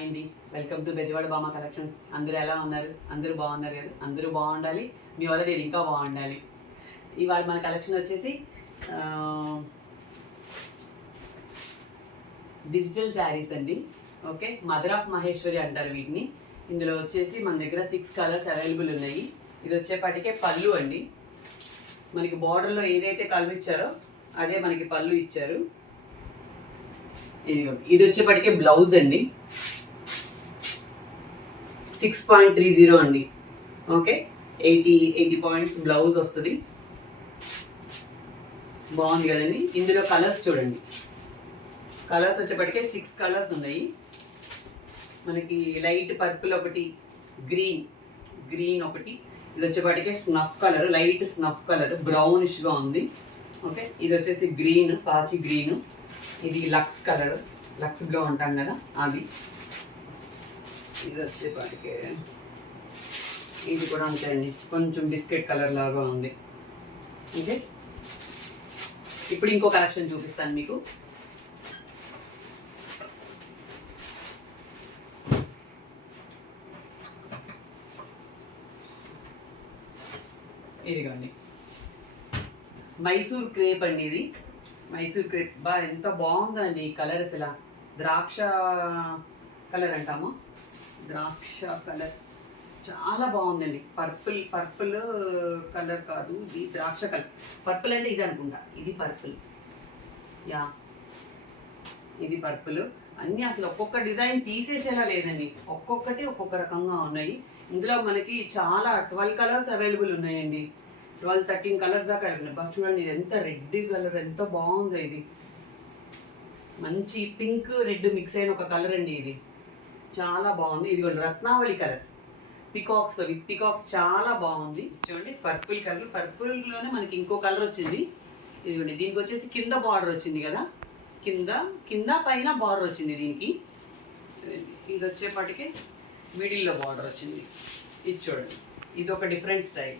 Hi అండి, welcome to Bezawada బామా collections. అందరూ ఎలా ఉన్నారు? అందరూ బాగున్నారు కదా? అందరూ బాగుండాలి, మీ వల్ల నేను ఇంకా బాగుండాలి. ఇవాళ మన కలెక్షన్ వచ్చేసి డిజిటల్ శారీస్ అండి. ఓకే, మదర్ ఆఫ్ మహేశ్వరి అంటారు వీటిని. ఇందులో వచ్చేసి మన దగ్గర 6 కలర్స్ అవైలబుల్ ఉన్నాయి. ఇది వచ్చేపాటికే పళ్ళు అండి. మనకి బార్డర్లో ఏదైతే కలర్ ఇచ్చారో అదే మనకి పళ్ళు ఇచ్చారు. ఇది వచ్చేపాటికే బ్లౌజ్ అండి. 6.30 అండి. ఓకే, 80 పాయింట్స్ బ్లౌజ్ వస్తుంది. బాగుంది కదండి. ఇందులో కలర్స్ చూడండి. కలర్స్ వచ్చేప్పటికే 6 కలర్స్ ఉన్నాయి. మనకి లైట్ పర్పుల్ ఒకటి, గ్రీన్ ఒకటి, ఇది వచ్చేప్పటికే snuff colour, light snuff colour, బ్రౌనిష్గా ఉంది. ఓకే, ఇది వచ్చేసి గ్రీన్, పాచి గ్రీన్. ఇది లక్స్ కలర్, లక్స్ బ్లూ అంటాం కదా అది. ఇది వచ్చేపాటికే ఇది కూడా అంతే అండి, కొంచెం బిస్కెట్ కలర్ లాగా ఉంది. ఓకే, ఇప్పుడు ఇంకో కలెక్షన్ చూపిస్తాను మీకు. ఇదిగోండి, మైసూర్ క్రేప్ అండి. ఇది మైసూర్ క్రేప్ ఎంత బాగుందండి ఈ కలర్. అసలు ద్రాక్ష కలర్ అంటాము, ద్రాక్ష కలర్ చాలా బాగుందండి. పర్పుల్ కలర్ కాదు, ఇది ద్రాక్ష కలర్. పర్పుల్ అంటే ఇది అనుకుంటా, ఇది పర్పుల్. యా, ఇది పర్పుల్. అన్నీ అసలు ఒక్కొక్క డిజైన్ తీసేసేలా లేదండి, ఒక్కొక్కటి ఒక్కొక్క రకంగా ఉన్నాయి. ఇందులో మనకి చాలా 12 కలర్స్ అవైలబుల్ ఉన్నాయండి. 12-13 కలర్స్ దాకా అవైలబుల్. చూడండి, ఇది ఎంత రెడ్ కలర్, ఎంత బాగుందో. ఇది మంచి పింక్ రెడ్ మిక్స్ అయిన ఒక కలర్ అండి. ఇది చాలా బాగుంది. ఇది రత్నావళి కలర్, పికాక్స్ చాలా బాగుంది. చూడండి, పర్పుల్ కలర్, పర్పుల్లోనే మనకి ఇంకో కలర్ వచ్చింది. ఇదిగోండి, దీనికి వచ్చేసి కింద బార్డర్ వచ్చింది కదా, కింద పైన బార్డర్ వచ్చింది దీనికి. ఇది వచ్చేపాటికి మిడిల్లో బార్డర్ వచ్చింది. ఇది చూడండి, ఇది ఒక డిఫరెంట్ స్టైల్.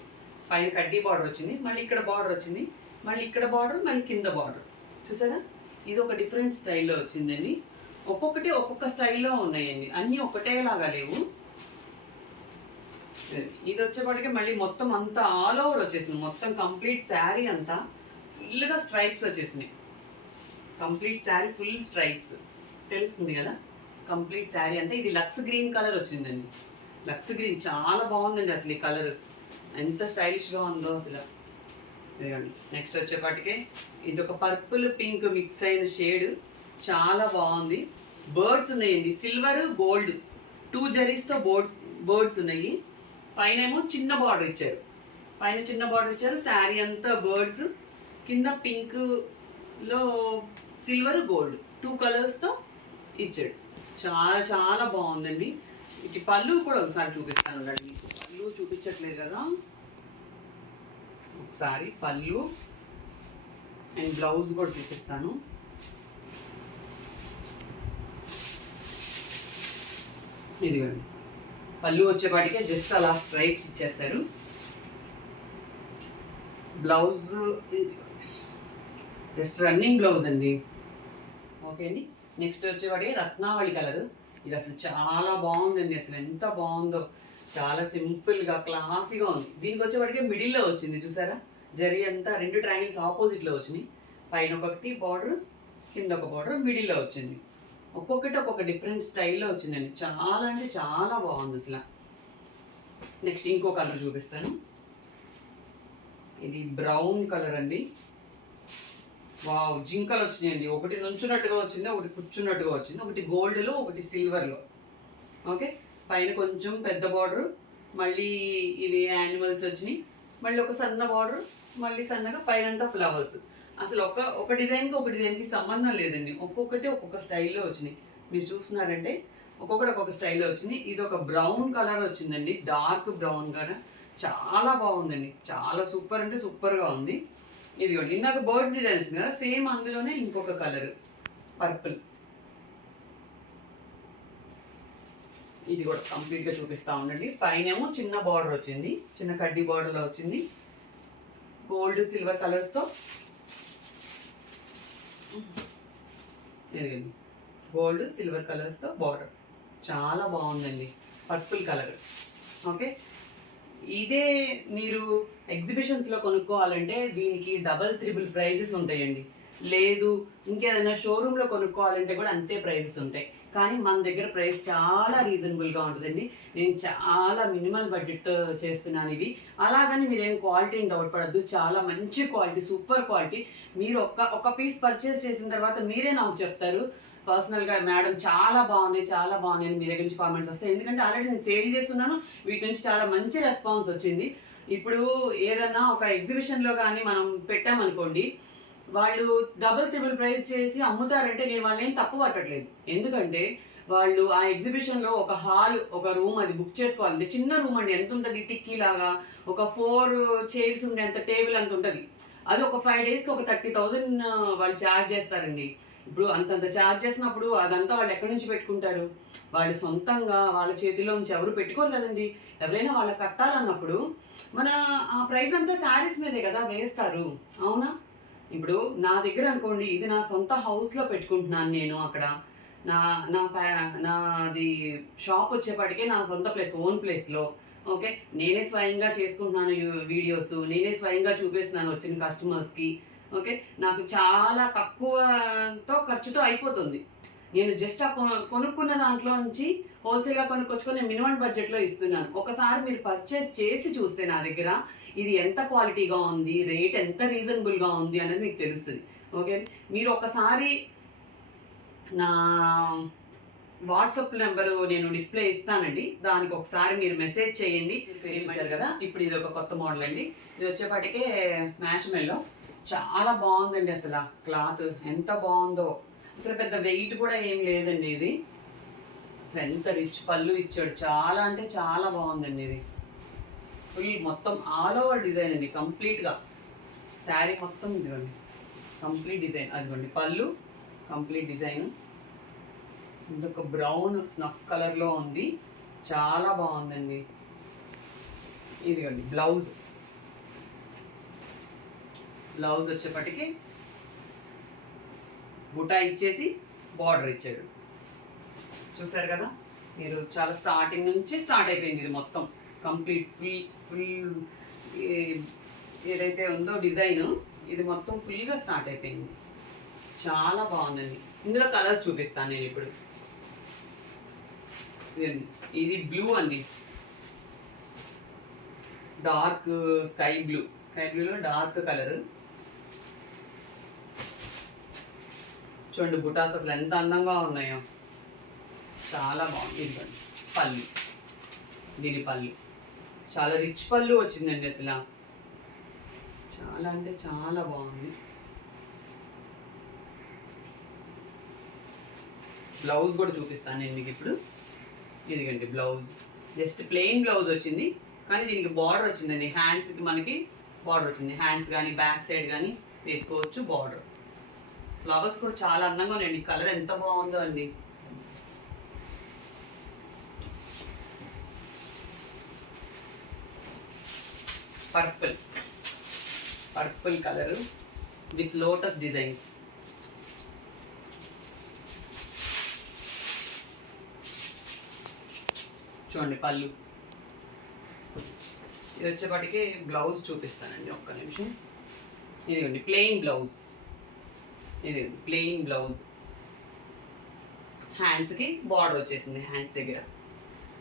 పైన కడ్డీ బార్డర్ వచ్చింది, మళ్ళీ ఇక్కడ బార్డర్ వచ్చింది, మళ్ళీ ఇక్కడ బార్డర్, మళ్ళీ కింద బార్డర్. చూసారా, ఇది ఒక డిఫరెంట్ స్టైల్లో వచ్చిందండి. ఒక్కొక్కటి ఒక్కొక్క స్టైల్లో ఉన్నాయండి, అన్నీ ఒకటేలాగా లేవు. ఇది వచ్చేపాటికి మళ్ళీ మొత్తం అంతా ఆల్ ఓవర్ వచ్చేసింది. మొత్తం కంప్లీట్ శారీ అంతా ఫుల్గా స్ట్రైప్స్ వచ్చేసినాయి. కంప్లీట్ శారీ ఫుల్ స్ట్రైప్స్, తెలుస్తుంది కదా. కంప్లీట్ శారీ అంతా ఇది లక్స్ గ్రీన్ కలర్ వచ్చిందండి. లక్స్ గ్రీన్ చాలా బాగుందండి అసలు. ఈ కలర్ ఎంత స్టైలిష్గా ఉందో అసలు. ఇదిగోండి, నెక్స్ట్ వచ్చేపాటికే ఇది ఒక పర్పుల్ పింక్ మిక్స్ అయిన షేడ్, చాలా బాగుంది. బర్డ్స్ ఉన్నాయండి, సిల్వర్ గోల్డ్ 2 జరీస్తో బర్డ్స్ ఉన్నాయి. పైన ఏమో చిన్న బార్డర్ ఇచ్చారు, శారీ అంతా బర్డ్స్, కింద పింక్లో సిల్వర్ గోల్డ్ 2 కలర్స్తో ఇచ్చాడు. చాలా చాలా బాగుందండి. ఇటు పళ్ళు కూడా ఒకసారి చూపిస్తాను అండి. పళ్ళు చూపించట్లేదు కదా, ఒకసారి పళ్ళు అండ్ బ్లౌజ్ కూడా చూపిస్తాను. ఇదిగోండి, పళ్ళు వచ్చేపాటికే జస్ట్ అలా స్ట్రైప్స్ ఇచ్చేస్తారు. బ్లౌజ్ జస్ట్ రన్నింగ్ బ్లౌజ్ అండి. ఓకే అండి, నెక్స్ట్ వచ్చేవాడికి రత్నావళి కలర్. ఇది అసలు చాలా బాగుందండి, అసలు ఎంత బాగుందో. చాలా సింపుల్గా క్లాసీగా ఉంది. దీనికి వచ్చేవాడికి మిడిల్లో వచ్చింది చూసారా, జరీ అంతా 2 ట్రయాంగిల్స్ ఆపోజిట్లో వచ్చినాయి. పైన ఒకటి బార్డర్, కింద ఒక బార్డర్, మిడిల్లో వచ్చింది. ఒక్కొక్కటి ఒక్కొక్క డిఫరెంట్ స్టైల్లో వచ్చిందండి. చాలా అంటే చాలా బాగుంది అసలు. నెక్స్ట్ ఇంకో కలర్ చూపిస్తాను. ఇది బ్రౌన్ కలర్ అండి. వావ్, జింకలు వచ్చినాయండి. ఒకటి నుంచున్నట్టుగా వచ్చింది, ఒకటి కూర్చున్నట్టుగా వచ్చింది, ఒకటి గోల్డ్లో, ఒకటి సిల్వర్లో. ఓకే, పైన కొంచెం పెద్ద బార్డర్, మళ్ళీ ఇవి యానిమల్స్ వచ్చినాయి, మళ్ళీ ఒక సన్న బార్డర్, మళ్ళీ సన్నగా పైనంతా ఫ్లవర్స్. అసలు ఒక డిజైన్కి ఒక డిజైన్కి సంబంధం లేదండి, ఒక్కొక్కటి ఒక్కొక్క స్టైల్లో వచ్చినాయి. మీరు చూస్తున్నారంటే ఒక్కొక్కటి ఒక్కొక్క స్టైల్లో వచ్చింది. ఇది ఒక బ్రౌన్ కలర్ వచ్చిందండి, డార్క్ బ్రౌన్ కలర్, చాలా బాగుందండి. చాలా సూపర్ అంటే సూపర్గా ఉంది. ఇదిగోండి, ఇందాక బర్డ్స్ డిజైన్ వచ్చింది కదా, సేమ్ అందులోనే ఇంకొక కలర్ పర్పుల్. ఇది కూడా కంప్లీట్గా చూపిస్తూ ఉండండి. పైన ఏమో చిన్న బార్డర్ వచ్చింది, చిన్న కడ్డీ బార్డర్లో వచ్చింది, గోల్డ్ సిల్వర్ కలర్స్తో. ఇదిగోండి, గోల్డ్ సిల్వర్ కలర్స్తో బార్డర్. చాలా బాగుందండి, పర్పుల్ కలర్. ఓకే, ఇదే మీరు ఎగ్జిబిషన్స్లో కొనుక్కోవాలంటే దీనికి డబల్ త్రిబుల్ ప్రైజెస్ ఉంటాయండి. లేదు ఇంకేదైనా షోరూంలో కొనుక్కోవాలంటే కూడా అంతే ప్రైజెస్ ఉంటాయి. కానీ మన దగ్గర ప్రైస్ చాలా రీజనబుల్గా ఉంటుందండి. నేను చాలా మినిమల్ బడ్జెట్తో చేస్తున్నాను ఇవి. అలాగని మీరేం క్వాలిటీని డౌట్ పడద్దు, చాలా మంచి క్వాలిటీ, సూపర్ క్వాలిటీ. మీరు ఒక పీస్ పర్చేస్ చేసిన తర్వాత మీరే నాకు చెప్తారు పర్సనల్గా, మేడం చాలా బాగున్నాయి, చాలా బాగున్నాయి అని మీ దగ్గర నుంచి కామెంట్స్ వస్తాయి. ఎందుకంటే ఆల్రెడీ నేను సేల్ చేస్తున్నాను, వీటి నుంచి చాలా మంచి రెస్పాన్స్ వచ్చింది. ఇప్పుడు ఏదన్నా ఒక ఎగ్జిబిషన్లో కానీ మనం పెట్టామనుకోండి, వాళ్ళు డబుల్ త్రిబుల్ ప్రైస్ చేసి అమ్ముతారంటే నేను వాళ్ళని ఏం తప్పు పట్టట్లేదు. ఎందుకంటే వాళ్ళు ఆ ఎగ్జిబిషన్లో ఒక హాల్, ఒక రూమ్ అది బుక్ చేసుకోవాలంటే చిన్న రూమ్ అండి, ఎంత ఉంటుంది టిక్కీ లాగా, ఒక 4 చైర్స్ ఉండే అంత టేబుల్ అంత ఉంటుంది. అది ఒక 5 డేస్కి ఒక 30,000 వాళ్ళు ఛార్జ్ చేస్తారండి. ఇప్పుడు అంతంత ఛార్జ్ చేసినప్పుడు అదంతా వాళ్ళు ఎక్కడి నుంచి పెట్టుకుంటారు? వాళ్ళు సొంతంగా వాళ్ళ చేతిలో నుంచి ఎవరు పెట్టుకోరు కదండి. ఎవరైనా వాళ్ళకి కట్టాలన్నప్పుడు మన ఆ ప్రైస్ అంతా శారీస్ మీదే కదా వేస్తారు, అవునా? ఇప్పుడు నా దగ్గర అనుకోండి, ఇది నా సొంత హౌస్లో పెట్టుకుంటున్నాను నేను. అక్కడ నా నా నాది షాప్ వచ్చేపాటికే నా సొంత ప్లేస్, ఓన్ ప్లేస్లో. ఓకే, నేనే స్వయంగా చేసుకుంటున్నాను వీడియోస్, నేనే స్వయంగా చూపిస్తున్నాను వచ్చిన కస్టమర్స్కి. ఓకే, నాకు చాలా తక్కువతో ఖర్చుతో అయిపోతుంది. నేను జస్ట్ ఆ కొనుక్కున్న దాంట్లో నుంచి హోల్సేల్గా కొనుక్కొచ్చుకొని నేను మినిమం బడ్జెట్లో ఇస్తున్నాను. ఒకసారి మీరు పర్చేస్ చేసి చూస్తే నా దగ్గర ఇది ఎంత క్వాలిటీగా ఉంది, రేట్ ఎంత రీజనబుల్గా ఉంది అనేది మీకు తెలుస్తుంది. ఓకే, మీరు ఒకసారి నా వాట్సాప్ నెంబరు నేను డిస్ప్లే ఇస్తానండి, దానికి ఒకసారి మీరు మెసేజ్ చేయండి. చూసారు కదా, ఇప్పుడు ఇది ఒక కొత్త మోడల్ అండి. ఇది వచ్చేపాటికే మ్యాష్మెల్లో చాలా బాగుందండి. అసలు క్లాత్ ఎంత బాగుందో, అసలు పెద్ద వెయిట్ కూడా ఏం లేదండి. ఇది అసలు ఎంత రిచ్ పళ్ళు ఇచ్చాడు, చాలా అంటే చాలా బాగుందండి. ఇది ఫుల్ మొత్తం ఆల్ ఓవర్ డిజైన్ అండి, కంప్లీట్గా శారీ మొత్తం ఇదిగోండి కంప్లీట్ డిజైన్. అదిగోండి పళ్ళు కంప్లీట్ డిజైన్. ఇదొక బ్రౌన్ స్నఫ్ కలర్లో ఉంది, చాలా బాగుందండి. ఇదిగోండి బ్లౌజ్, బ్లౌజ్ వచ్చేప్పటికి బుటా ఇచ్చేసి బార్డర్ ఇచ్చాడు. చూసారు కదా మీరు, చాలా స్టార్టింగ్ నుంచి స్టార్ట్ అయిపోయింది ఇది మొత్తం కంప్లీట్ ఫుల్ ఏదైతే ఉందో డిజైన్, ఇది మొత్తం ఫుల్గా స్టార్ట్ అయిపోయింది. చాలా బాగుందండి. ఇందులో కలర్స్ చూపిస్తాను నేను ఇప్పుడు. ఇది బ్లూ అండి, డార్క్ స్కై బ్లూలో డార్క్ కలర్. చూడండి బుటాస్ అసలు ఎంత అందంగా ఉన్నాయో, చాలా బాగుంది. ఇదిగోండి పళ్ళు, దీని పళ్ళు చాలా రిచ్ పళ్ళు వచ్చిందండి. అసలు చాలా అంటే చాలా బాగుంది. బ్లౌజ్ కూడా చూపిస్తాను నేను మీకు ఇప్పుడు. ఇదిగండి బ్లౌజ్, జస్ట్ ప్లెయిన్ బ్లౌజ్ వచ్చింది, కానీ దీనికి బార్డర్ వచ్చిందండి. హ్యాండ్స్కి మనకి బార్డర్ వచ్చింది, హ్యాండ్స్ కానీ బ్యాక్ సైడ్ కానీ వేసుకోవచ్చు బార్డర్. ఫ్లవర్స్ కూడా చాలా అందంగా ఉన్నాయండి, కలర్ ఎంత బాగుందో అండి. Purple colour with lotus designs. చూడండి పళ్ళు. ఇది వచ్చేపాటికి బ్లౌజ్ చూపిస్తానండి, ఒక్క నిమిషం. ఇదిగోండి ప్లెయిన్ బ్లౌజ్, ఇది ప్లెయిన్ బ్లౌజ్. హ్యాండ్స్కి బార్డర్ వచ్చేసింది, హ్యాండ్స్ దగ్గర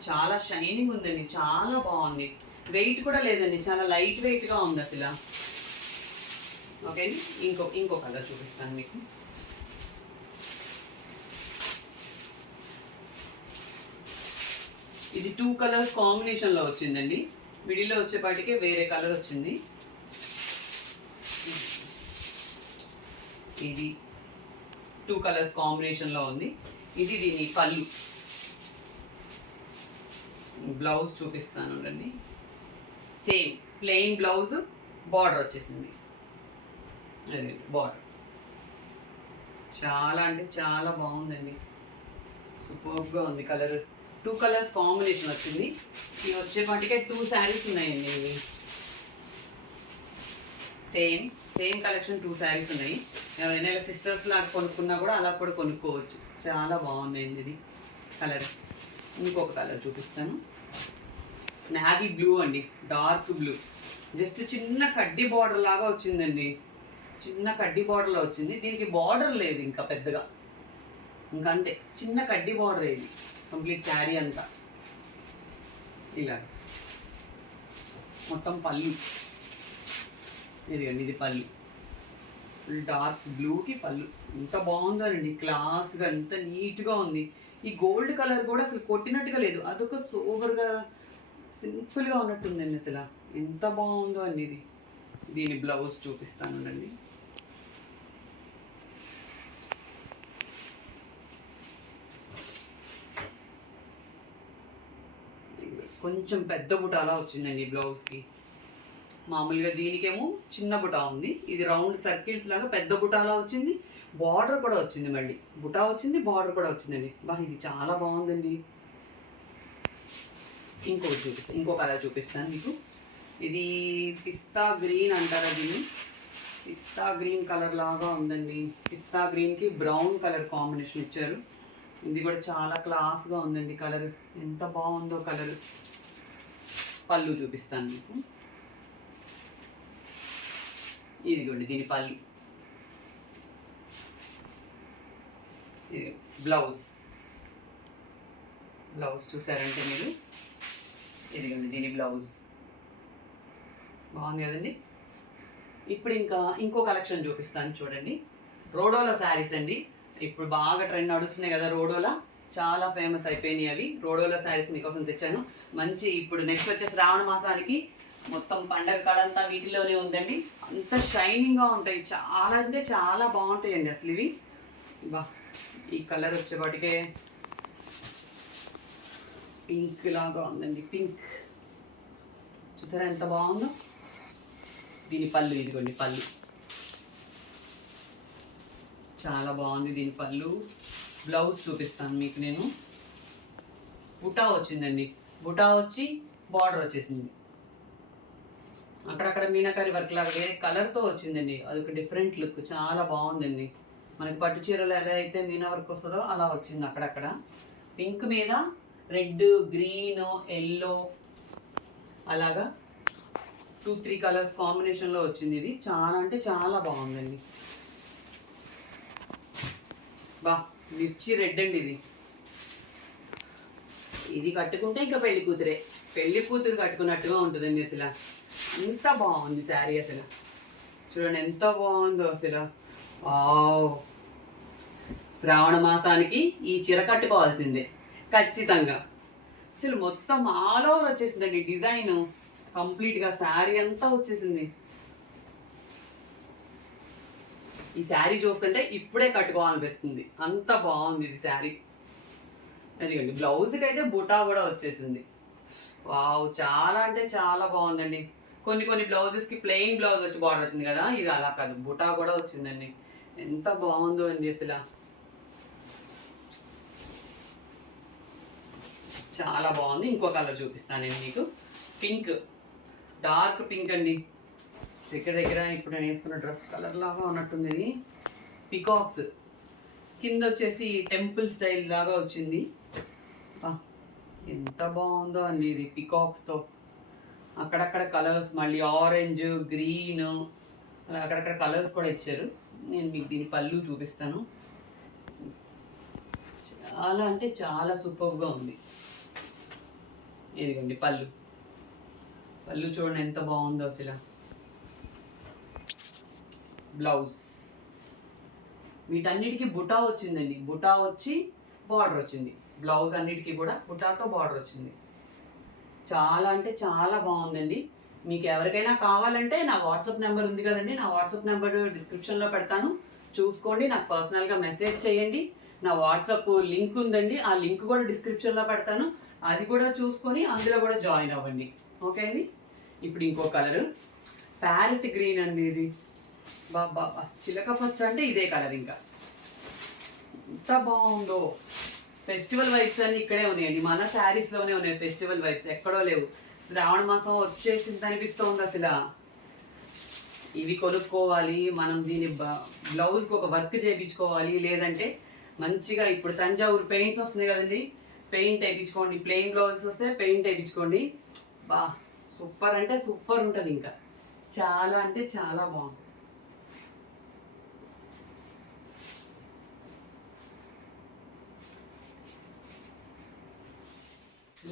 చాలా షైనింగ్ ఉందండి, చాలా బాగుంది. వెయిట్ కూడా లేదండి, చాలా లైట్ వెయిట్గా ఉంది అసలు. ఓకే, ఇంకో కలర్ చూపిస్తాను మీకు. ఇది 2 కలర్స్ కాంబినేషన్లో వచ్చిందండి. మిడిల్లో వచ్చేపాటికే వేరే కలర్ వచ్చింది. ఇది 2 కలర్స్ కాంబినేషన్లో ఉంది. ఇది దీని పళ్ళు. బ్లౌజ్ చూపిస్తాను అండి. సేమ్ ప్లెయిన్ బ్లౌజ్, బార్డర్ వచ్చేసింది. అదే బార్డర్ చాలా అంటే చాలా బాగుందండి, సూపర్గా ఉంది కలర్. 2 కలర్స్ కాంబినేషన్ వచ్చింది. ఇవి వచ్చేపాటికే 2 శారీస్ ఉన్నాయండి. ఇవి సేమ్ కలెక్షన్ 2 శారీస్ ఉన్నాయి. ఎవరైనా సిస్టర్స్ లాగా కొనుక్కున్నా కూడా అలా కూడా కొనుక్కోవచ్చు. చాలా బాగున్నాయండి ఇది కలర్. ఇంకొక కలర్ చూపిస్తాను. నావీ బ్లూ అండి, డార్క్ బ్లూ. జస్ట్ చిన్న కడ్డీ బార్డర్ లాగా వచ్చిందండి, చిన్న కడ్డీ బార్డర్లో వచ్చింది. దీనికి బార్డర్ లేదు ఇంకా పెద్దగా, ఇంకా అంతే, చిన్న కడ్డీ బార్డర్ ఇది కంప్లీట్ శారీ అంతా. ఇలా మొత్తం పళ్ళు, ఇదిగండి ఇది పళ్ళు, ఫుల్ డార్క్ బ్లూకి పళ్ళు. ఎంత బాగుందోనండి, క్లాస్గా ఎంత నీట్గా ఉంది. ఈ గోల్డ్ కలర్ కూడా అసలు కొట్టినట్టుగా లేదు, అదొక సూపర్గా సింపుల్గా ఉన్నట్టుందండి. అసలు ఎంత బాగుందో అండి ఇది. దీని బ్లౌజ్ చూపిస్తానండి. కొంచెం పెద్ద బుటాలా వచ్చిందండి బ్లౌజ్కి. మామూలుగా దీనికేమో చిన్న బుటా ఉంది, ఇది రౌండ్ సర్కిల్స్ లాగా పెద్ద బుటాలా వచ్చింది. బార్డర్ కూడా వచ్చింది, మళ్ళీ బుటా వచ్చింది, బార్డర్ కూడా వచ్చిందండి. బా ఇది చాలా బాగుందండి. ఇంకో కలర్ చూపిస్తాను మీకు. ఇది పిస్తా గ్రీన్ అంటారా దీన్ని, పిస్తా గ్రీన్ కలర్ లాగా ఉందండి. పిస్తా గ్రీన్కి బ్రౌన్ కలర్ కాంబినేషన్ ఇచ్చారు. ఇది కూడా చాలా క్లాస్గా ఉందండి కలర్, ఎంత బాగుందో కలర్. పళ్ళు చూపిస్తాను మీకు. ఇదిగోండి దీని పళ్ళు, బ్లౌజ్ చూసారంటే మీరు, ఇదిగోండి దీని బ్లౌజ్. బాగుంది కదండి. ఇప్పుడు ఇంకో కలెక్షన్ చూపిస్తాను చూడండి. రోడోలా శారీస్ అండి, ఇప్పుడు బాగా ట్రెండ్ నడుస్తున్నాయి కదా రోడోలా, చాలా ఫేమస్ అయిపోయినాయి అవి. రోడోలా శారీస్ మీకోసం తెచ్చాను. మంచి ఇప్పుడు నెక్స్ట్ వచ్చే శ్రావణ మాసానికి మొత్తం పండగ కాలంతా వీటిలోనే ఉందండి. అంత షైనింగ్గా ఉంటాయి, చాలా అంటే చాలా బాగుంటాయండి అసలు ఇవి. బా ఈ కలర్ వచ్చేపాటికే పింక్ లాగా ఉందండి, పింక్ చూసారా ఎంత బాగుందో. దీని పళ్ళు, ఇదిగోండి పళ్ళు చాలా బాగుంది. దీని పళ్ళు, బ్లౌజ్ చూపిస్తాను మీకు నేను. బుటా వచ్చిందండి, బుటా వచ్చి బార్డర్ వచ్చేసింది, అక్కడక్కడ మీనాకారి వర్క్ లాగా వేరే కలర్తో వచ్చిందండి. అదొక డిఫరెంట్ లుక్, చాలా బాగుందండి. మనకి పట్టు చీరలు ఎలా అయితే మీనా వర్క్ వస్తుందో అలా వచ్చింది. అక్కడక్కడ పింక్ మీద రెడ్, గ్రీన్, ఎల్లో అలాగా 2-3 కలర్స్ కాంబినేషన్లో వచ్చింది. ఇది చాలా అంటే చాలా బాగుందండి. బా మిర్చి రెడ్ అండి ఇది. ఇది కట్టుకుంటే ఇంకా పెళ్లి కూతురు కట్టుకున్నట్టుగా ఉంటుందండి. అసలు ఎంత బాగుంది శారీ, అసలు చూడండి ఎంత బాగుందో అసలు. శ్రావణ మాసానికి ఈ చీర కట్టుకోవాల్సిందే ఖచ్చితంగా. అసలు మొత్తం ఆల్ ఓవర్ వచ్చేసిందండి డిజైన్, కంప్లీట్గా శారీ అంతా వచ్చేసింది. ఈ శారీ చూస్తుంటే ఇప్పుడే కట్టుకోవాలనిపిస్తుంది, అంత బాగుంది ఇది శారీ. అదిగండి బ్లౌజ్కి అయితే బుటా కూడా వచ్చేసింది. వావ్ చాలా అంటే చాలా బాగుందండి. కొన్ని బ్లౌజెస్కి ప్లెయిన్ బ్లౌజ్ వచ్చి బార్డర్ వచ్చింది కదా, ఇది అలా కాదు, బుటా కూడా వచ్చిందండి. ఎంత బాగుందో అండి అసలు, చాలా బాగుంది. ఇంకో కలర్ చూపిస్తాను నేను మీకు. పింక్, డార్క్ పింక్ అండి. దగ్గర ఇప్పుడు నేను వేసుకున్న డ్రెస్ కలర్ లాగా ఉన్నట్టుంది. ఇది పికాక్స్ కింద వచ్చేసి టెంపుల్ స్టైల్ లాగా వచ్చింది. ఎంత బాగుందో అండి ఇది పికాక్స్తో. అక్కడక్కడ కలర్స్, మళ్ళీ ఆరెంజ్, గ్రీన్ అలా అక్కడక్కడ కలర్స్ కూడా ఇచ్చారు. నేను మీకు దీని పళ్ళు చూపిస్తాను. చాలా అంటే చాలా సూపర్గా ఉంది. ఇదిగోండి పళ్ళు చూడండి ఎంత బాగుందో అసలు. బ్లౌజ్ వీటన్నిటికీ బుటా వచ్చిందండి, బుటా వచ్చి బార్డర్ వచ్చింది. బ్లౌజ్ అన్నిటికీ కూడా బుటాతో బార్డర్ వచ్చింది. చాలా అంటే చాలా బాగుందండి. మీకు ఎవరికైనా కావాలంటే నా వాట్సాప్ నెంబర్ ఉంది కదండి, నా వాట్సాప్ నెంబర్ డిస్క్రిప్షన్లో పెడతాను, చూసుకోండి. నాకు పర్సనల్గా మెసేజ్ చేయండి. నా వాట్సాప్ లింక్ ఉందండి, ఆ లింక్ కూడా డిస్క్రిప్షన్లో పెడతాను, అది కూడా చూసుకొని అందులో కూడా జాయిన్ అవ్వండి. ఓకే అండి. ఇప్పుడు ఇంకో కలరు ప్యారెట్ గ్రీన్ అండి. ఇది బాబా చిలక పచ్చ అంటే ఇదే కలర్. ఇంకా ఎంత బాగుందో. ఫెస్టివల్ వైబ్స్ అన్ని ఇక్కడే ఉన్నాయండి, మన శారీస్లోనే ఉన్నాయి ఫెస్టివల్ వైబ్స్, ఎక్కడో లేవు. శ్రావణ మాసం వచ్చేసింది అనిపిస్తుంది అసలు. ఇవి కొనుక్కోవాలి మనం, దీని బ్లౌజ్కి ఒక వర్క్ చేయించుకోవాలి, లేదంటే మంచిగా ఇప్పుడు తంజావూరు పెయింట్స్ వస్తున్నాయి కదండి, పెయింట్ వేయించుకోండి, ప్లెయిన్ బ్లౌజెస్ వస్తే పెయింట్ వేయించుకోండి. బా సూపర్ అంటే సూపర్ ఉంటుంది, ఇంకా చాలా అంటే చాలా బాగుంటుంది.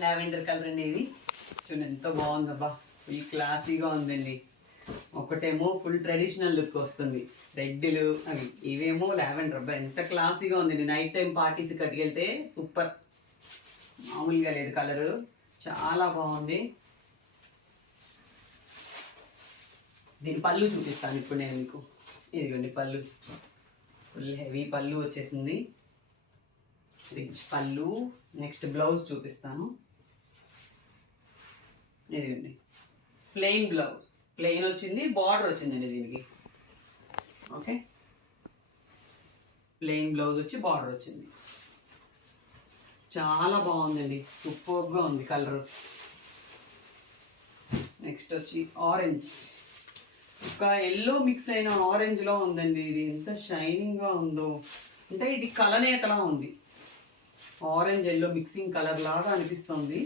లావెండర్ కలర్ అండి ఇది. చూడండి ఎంత బాగుందబ్బా, ఫుల్ క్లాసీగా ఉందండి. ఒకటేమో ఫుల్ ట్రెడిషనల్ లుక్ వస్తుంది, రెడ్లు అవి, ఇవేమో లావెండర్. అబ్బా ఎంత క్లాసీగా ఉందండి. నైట్ టైం పార్టీస్ కట్టుకెళ్తే సూపర్, మామూలుగా లేదు కలరు, చాలా బాగుంది. దీని పళ్ళు చూపిస్తాను ఇప్పుడు నేను మీకు. ఇదిగోండి పళ్ళు, ఫుల్ హెవీ పళ్ళు వచ్చేసింది, రిచ్ పళ్ళు. నెక్స్ట్ బ్లౌజ్ చూపిస్తాను. ఇదిగోండి ప్లెయిన్ బ్లౌజ్, ప్లెయిన్ వచ్చింది, బార్డర్ వచ్చిందండి దీనికి. ఓకే, ప్లెయిన్ బ్లౌజ్ వచ్చి బార్డర్ వచ్చింది. చాలా బాగుందండి, సూపర్గా ఉంది కలర్. నెక్స్ట్ వచ్చి ఆరెంజ్, ఒక ఎల్లో మిక్స్ అయిన ఆరెంజ్లో ఉందండి ఇది. ఎంత షైనింగ్గా ఉందో, అంటే ఇది కలనేతలా ఉంది, ఆరెంజ్ ఎల్లో మిక్సింగ్ కలర్ లాగా అనిపిస్తుంది.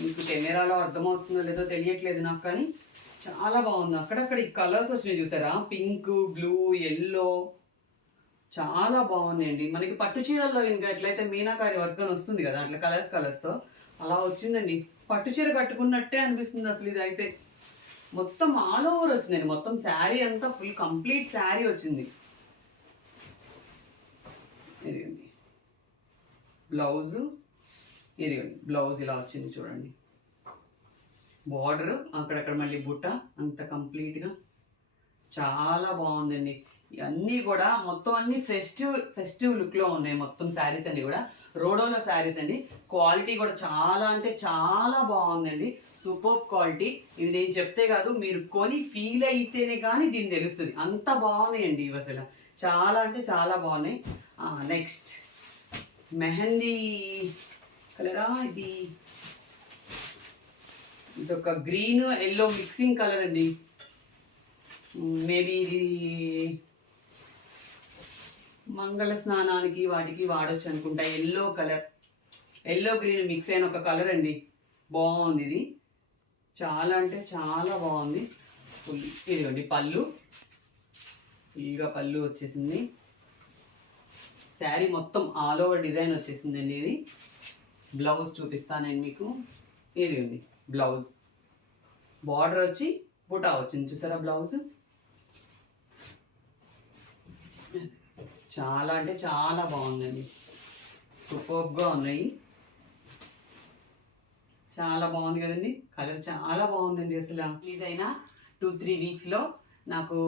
మీకు కెమెరాలో అర్థమవుతుందో లేదో తెలియట్లేదు నాకు, కానీ చాలా బాగుంది. అక్కడక్కడ ఈ కలర్స్ వచ్చినాయి చూసారా, పింక్, బ్లూ, ఎల్లో, చాలా బాగున్నాయండి. మనకి పట్టు చీరల్లో ఇంకా ఎట్లయితే మీనాకారి వర్క్ అని వస్తుంది కదా, అట్లా కలర్స్తో అలా వచ్చిందండి. పట్టు చీర కట్టుకున్నట్టే అనిపిస్తుంది అసలు. ఇది అయితే మొత్తం ఆల్ ఓవర్ వచ్చిందండి, మొత్తం శారీ అంతా ఫుల్ కంప్లీట్ శారీ వచ్చింది. ఇదిగోండి బ్లౌజ్, ఇదిగోండి బ్లౌజ్ ఇలా వచ్చింది చూడండి. బార్డర్ అక్కడక్కడ మళ్ళీ బుట్ట, అంత కంప్లీట్గా చాలా బాగుందండి. ఇవన్నీ కూడా మొత్తం అన్ని ఫెస్టివ్ లుక్లో ఉన్నాయి మొత్తం శారీస్ అన్ని కూడా. రోడోలో శారీస్ అండి, క్వాలిటీ కూడా చాలా అంటే చాలా బాగుందండి, సూపర్ క్వాలిటీ. ఇది నేను చెప్తే కాదు, మీరు కొని ఫీల్ అయితేనే కానీ దీన్ని తెలుస్తుంది, అంత బాగున్నాయండి ఇవి అసలు, చాలా అంటే చాలా బాగున్నాయి. నెక్స్ట్ మెహందీ కలరా ఇది, ఇదొక గ్రీన్ ఎల్లో మిక్సింగ్ కలర్ అండి. మేబీ ఇది మంగళ స్నానానికి వాటికి వాడచ్చు అనుకుంటా. Yellow colour, yellow green mix అయిన ఒక కలర్ అండి, బాగుంది ఇది, చాలా అంటే చాలా బాగుంది. ఫుల్ ఇదిగోండి పళ్ళు, ఫుల్గా పళ్ళు వచ్చేసింది. శారీ మొత్తం ఆల్ ఓవర్ డిజైన్ వచ్చేసిందండి ఇది. బ్లౌజ్ చూపిస్తానండి మీకు. ఇదిగోండి బ్లౌజ్, బార్డర్ వచ్చి బుటా వచ్చింది చూసారా బ్లౌజ్. చాలా అంటే చాలా బాగుందండి, సూపర్గా ఉన్నాయి, చాలా బాగుంది కదండి కలర్, చాలా బాగుందండి అసలు. ప్లీజ్ అయినా 2-3 వీక్స్లో నాకు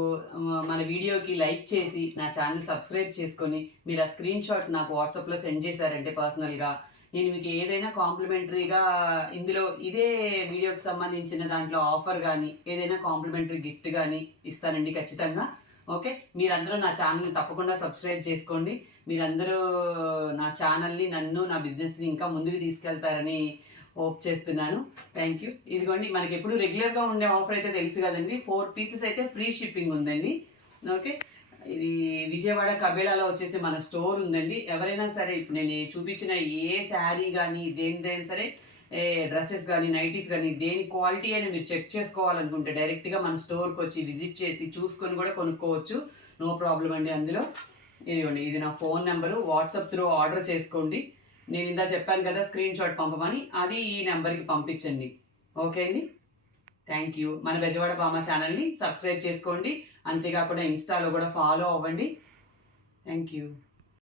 మన వీడియోకి లైక్ చేసి నా ఛానల్ సబ్స్క్రైబ్ చేసుకొని మీరు ఆ స్క్రీన్ షాట్ నాకు వాట్సాప్లో సెండ్ చేశారంటే పర్సనల్గా, నేను మీకు ఏదైనా కాంప్లిమెంటరీగా ఇందులో ఇదే వీడియోకి సంబంధించిన దాంట్లో ఆఫర్ కానీ ఏదైనా కాంప్లిమెంటరీ గిఫ్ట్ కానీ ఇస్తానండి ఖచ్చితంగా. ఓకే, మీరందరూ నా ఛానల్ని తప్పకుండా సబ్స్క్రైబ్ చేసుకోండి. మీరందరూ నా ఛానల్ని, నన్ను, నా బిజినెస్ని ఇంకా ముందుకు తీసుకెళ్తారని హోప్ చేస్తున్నాను. Thank you. ఇదిగోండి మనకి ఎప్పుడు రెగ్యులర్గా ఉండే ఆఫర్ అయితే తెలుసు కదండి, 4 పీసెస్ అయితే ఫ్రీ షిప్పింగ్ ఉందండి. ఓకే, ఇది విజయవాడ కబేలాలో వచ్చేసి మన స్టోర్ ఉందండి. ఎవరైనా సరే ఇప్పుడు నేను చూపించిన ఏ శారీ కానీ దేని సరే, డ్రెస్సెస్ కానీ నైటీస్ కానీ దేని క్వాలిటీ అని మీరు చెక్ చేసుకోవాలనుకుంటే డైరెక్ట్గా మన స్టోర్కి వచ్చి విజిట్ చేసి చూసుకొని కూడా కొనుక్కోవచ్చు, నో ప్రాబ్లం అండి అందులో. ఇదిగోండి ఇది నా phone number, WhatsApp through order చేసుకోండి. నేను ఇందా చెప్పాను కదా స్క్రీన్ షాట్ పంపమని, అది ఈ నెంబర్కి పంపించండి. ఓకే అండి, థ్యాంక్ యూ. మన బెజవాడ భామ ఛానల్ని సబ్స్క్రైబ్ చేసుకోండి, అంతేకాకుండా ఇన్స్టాలో కూడా ఫాలో అవ్వండి. Thank you.